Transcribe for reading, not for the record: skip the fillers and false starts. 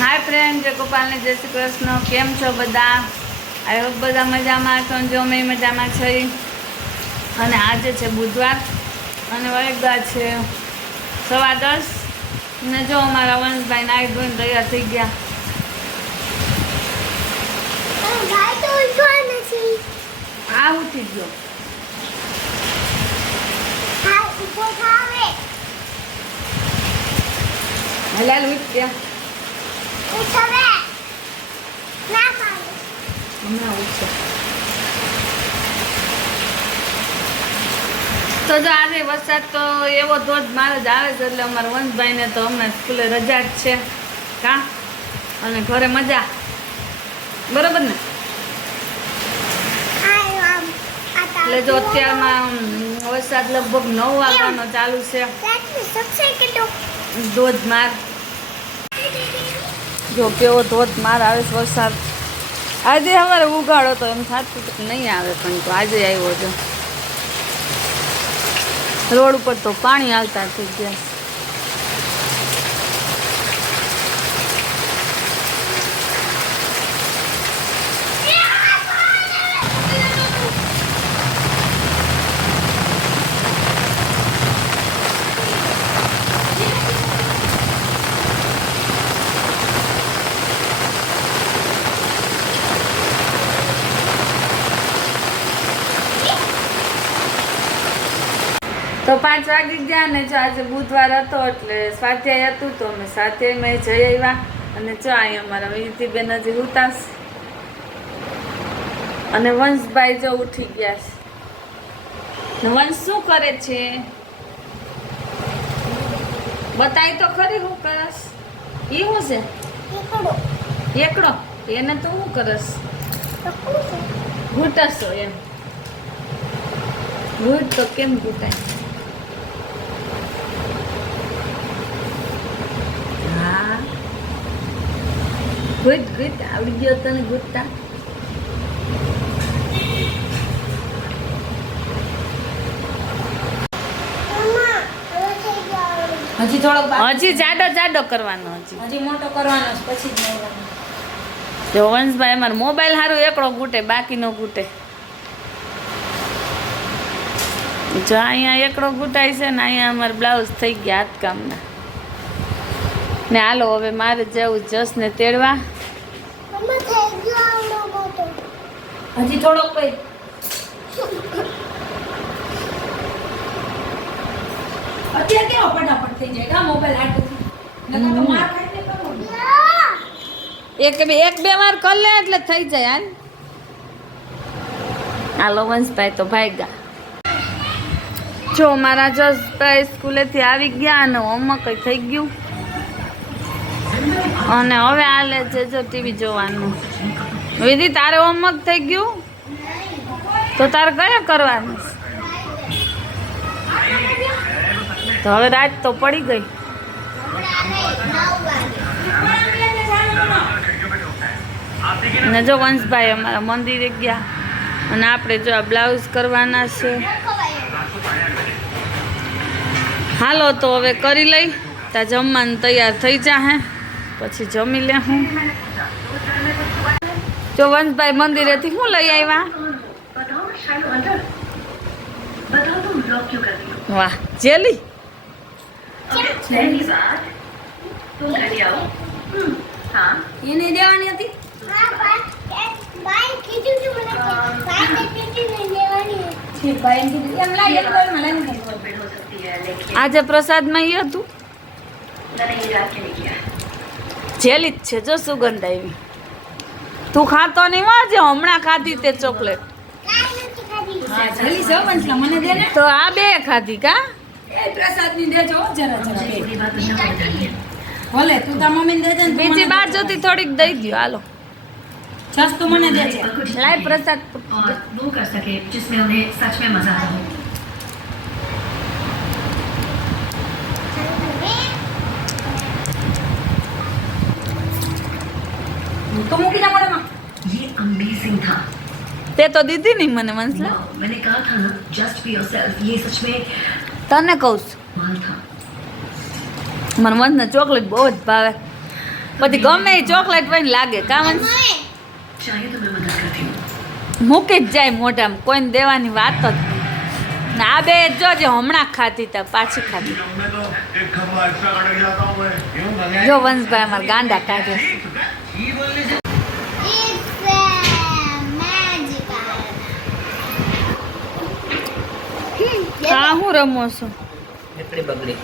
હાય friend, જય ગોપાલને જય શ્રી કૃષ્ણ. કેમ છો બધા? આઈ હોપ બધા મજામાં છો. જો અમે મજામાં છીએ. અને આજે છે બુધવાર અને વાગ્યા છે 10:15. ને જો અમારા વંશભાઈ નાઈ ધોઈને તૈયાર થઈ ગયા. આ ઉઠી ગયો. હલાલ ઉઠ ગયા. હમણાં ઉઠશે. તો જો આજે વરસાદ તો એવો ધોધમાર જ આવે છે, એટલે અમારા વંશભાઈને તો હમણાં સ્કૂલે રજા જ છે કા, અને ઘરે મજા. બરોબર ને? એટલે જો અત્યારમાં વરસાદ લગભગ 9 વાગ્યાનો ચાલુ છે, ધોધમાર. જો કેવો ધોધમાર આવે છે વરસાદ. આજે અમારે ઉગાડો તો એમ થતું કે નહીં આવે, પણ તો આજે આવ્યો છે. રોડ ઉપર તો પાણી આવતા થઈ ગયા. તો 5 વાગી ગયા ને જો આજે બુધવાર હતો એટલે સ્વાધ્યાય હતું, તો અમે સ્વાધ્યાયમાં જઈ આવ્યા. અને જો અહીંયા અમારા વિધિબેન હજી ઉતાસ અને વંશભાઈ જો ઉઠી ગયા છે. વંશ શું કરે છે? બતાય તો ખરી શું કરસ? એ શું છે? એકડો. એને તો શું કરસ? ઘૂંટશો એમ. ઘૂંટ તો કેમ ઘૂંટાય? ગુડ ગુડ, આવડી ગયો તને ગુડતા. હજી થોડોક હજી જાડો કરવાનો, હજી મોટો કરવાનો પછી જ નવડાવવાનો. જો વંશભાઈ અમારો મોબાઈલ હારું એકડો ઘૂંટે, બાકી નો ઘૂંટે. જો અહીંયા એકડો ઘૂંટાય છે ને અહીંયા અમારે બ્લાઉઝ થઈ ગયા હાથકામના. ને હાલો હવે મારે જવું જસને તેડવા. હજી થોડોક કઈ અત્યારે કેવો ફટાફટ થઈ જાય કા મોબાઈલ હાથથી. નકર તો માર ખાઈને કરવો. એક બે વાર કર લે એટલે થઈ જાય. હાલો વંશભાઈ તો ભાગ્યા. જો મારા જસભાઈ સ્કૂલેથી આવી ગયા અને હોમવર્ક થઈ ગયું. અને હવે હાલે છે જો ટીવી જોવાનું. વિધિ, તારે હોમવર્ક થઈ ગયું? તો તારે કયા કરવાનું? તો હવે રાત તો પડી ગઈ. અને જો વંશભાઈ અમારા મંદિરે ગયા અને આપણે જો આ બ્લાઉઝ કરવાના છે. હાલો તો હવે કરી લઈ. ત્યાં જમવાનું તૈયાર થઈ જાહે, પછી જમી લે. હું જો વંશભાઈ મંદિરેથી શું લઈ આવ્યા? વાહ, જેલી. એને દેવાની હતી. આજે પ્રસાદમાં એ હતું, જેલી જ છે. જો સુગંધ આવી. તું ખાતો નહીં વાજે, હમણાં ખાધી તે ચોકલેટ. મને દે ને. તો આ બે ખાધી કા? એ પ્રસાદની દેજો જરા ભલે તું તાર મમ્મીને દેજે ને. બીજી બાર જોતી થોડીક દઈ દો. હાલો છસ તું મને દેજે. લાય પ્રસાદ. और वो कर सके जिसमें उन्हें सच में मजा आता हो. તો મૂકી જા મોઢામાં. ये अमेजिंग था. તે તો દીધી નહીં મને વંશલા. Wow, मैंने कहा था ना, just be yourself. ये सच में તને કહું છું, कमाल था. મને વંશને ચોકલેટ બહુ જ ભાવે. બધી ગમે એ ચોકલેટ હોય ને લાગે કામ चाहिए तो मैं मदद करती हूँ મૂકી જ જાય મોઢામાં કોઈને દેવાની વાત જ નહીં. ને આ બે જોજે હમણાં ખાતી તા પાછી ખાતી જો વંશભાઈ અમારા ગાંડા કાઢે હા હું રમો છું નીકળી બગડી